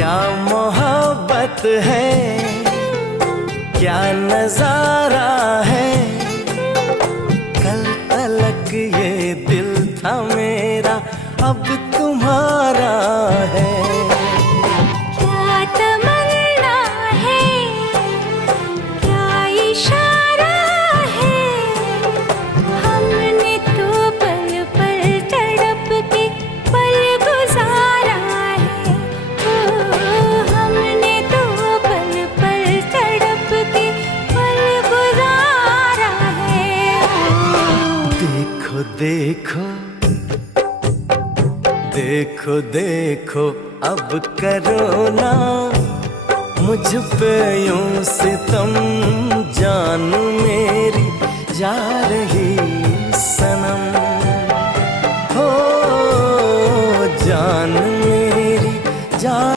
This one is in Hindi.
क्या मोहब्बत है, क्या नजारा है। कल तलक ये दिल था मेरा, अब तुम्हारा है। क्या तमन्ना है, क्या इशारा है। हमने तो पल पल तड़प के पल गुजारा है। ओ, हमने तो पल पल तड़प के पल गुजारा है। देखो देखो देखो देखो अब करो ना मुझ पे यूं सितम, जान मेरी जा रही सनम। हो जान मेरी जा